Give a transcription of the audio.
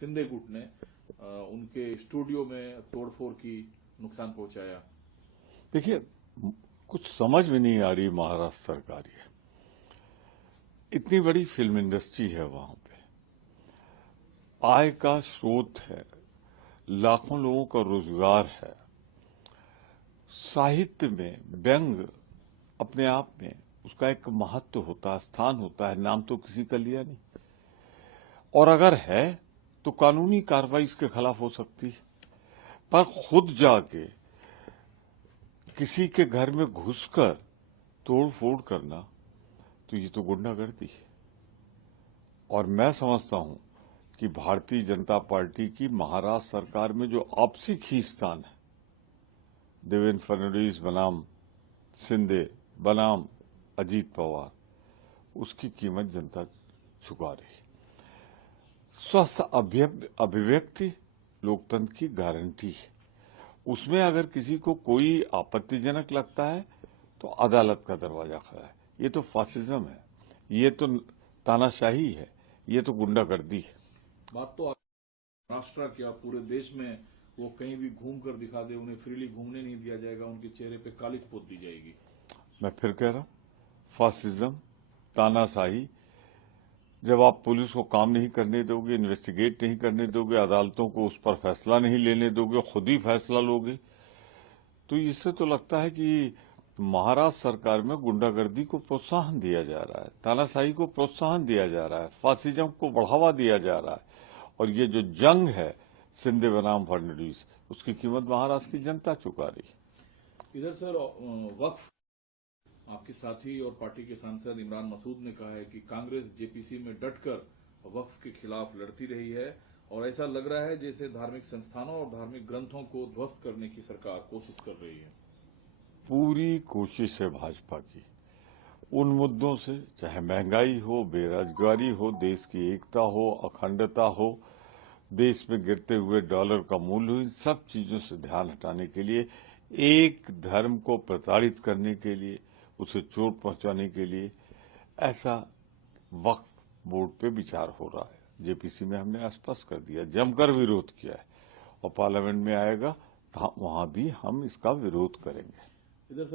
सिंधे गुट ने उनके स्टूडियो में तोड़फोड़ की, नुकसान पहुंचाया। देखिए, कुछ समझ में नहीं आ रही महाराष्ट्र सरकार ये। इतनी बड़ी फिल्म इंडस्ट्री है, वहां पे आय का स्रोत है, लाखों लोगों का रोजगार है। साहित्य में व्यंग अपने आप में उसका एक महत्व होता है, स्थान होता है। नाम तो किसी का लिया नहीं, और अगर है तो कानूनी कार्रवाई इसके खिलाफ हो सकती है। पर खुद जाके किसी के घर में घुसकर तोड़ फोड़ करना, तो ये तो गुंडागर्दी है। और मैं समझता हूं कि भारतीय जनता पार्टी की महाराष्ट्र सरकार में जो आपसी खींचतान है, देवेंद्र फडणवीस बनाम शिंदे बनाम अजीत पवार, उसकी कीमत जनता चुका रही। स्वस्थ अभिव्यक्ति लोकतंत्र की गारंटी है। उसमें अगर किसी को कोई आपत्तिजनक लगता है तो अदालत का दरवाजा खड़ा है। ये तो फासिज्म है, ये तो तानाशाही है, ये तो गुंडागर्दी है। बात तो महाराष्ट्र क्या, पूरे देश में वो कहीं भी घूम कर दिखा दे, उन्हें फ्रीली घूमने नहीं दिया जाएगा, उनके चेहरे पे कालिख पोत दी जाएगी। मैं फिर कह रहा हूं, फासिज्म, तानाशाही। जब आप पुलिस को काम नहीं करने दोगे, इन्वेस्टिगेट नहीं करने दोगे, अदालतों को उस पर फैसला नहीं लेने दोगे, खुद ही फैसला लोगे, तो इससे तो लगता है कि महाराष्ट्र सरकार में गुंडागर्दी को प्रोत्साहन दिया जा रहा है, तानाशाही को प्रोत्साहन दिया जा रहा है, फासिज्म को बढ़ावा दिया जा रहा है। और ये जो जंग है शिंदे बनाम फडणवीस, उसकी कीमत महाराष्ट्र की जनता चुका रही है। इधर सर, वक्फ, आपके साथी और पार्टी के सांसद इमरान मसूद ने कहा है कि कांग्रेस जेपीसी में डटकर वक्फ के खिलाफ लड़ती रही है, और ऐसा लग रहा है जैसे धार्मिक संस्थानों और धार्मिक ग्रंथों को ध्वस्त करने की सरकार कोशिश कर रही है। पूरी कोशिश है भाजपा की उन मुद्दों से, चाहे महंगाई हो, बेरोजगारी हो, देश की एकता हो, अखंडता हो, देश में गिरते हुए डॉलर का मूल्य हो, इन सब चीजों से ध्यान हटाने के लिए, एक धर्म को प्रताड़ित करने के लिए, उसे चोट पहुंचाने के लिए ऐसा वक्फ बोर्ड पे विचार हो रहा है। जेपीसी में हमने स्पष्ट कर दिया, जमकर विरोध किया है, और पार्लियामेंट में आएगा तो वहां भी हम इसका विरोध करेंगे। इधर सर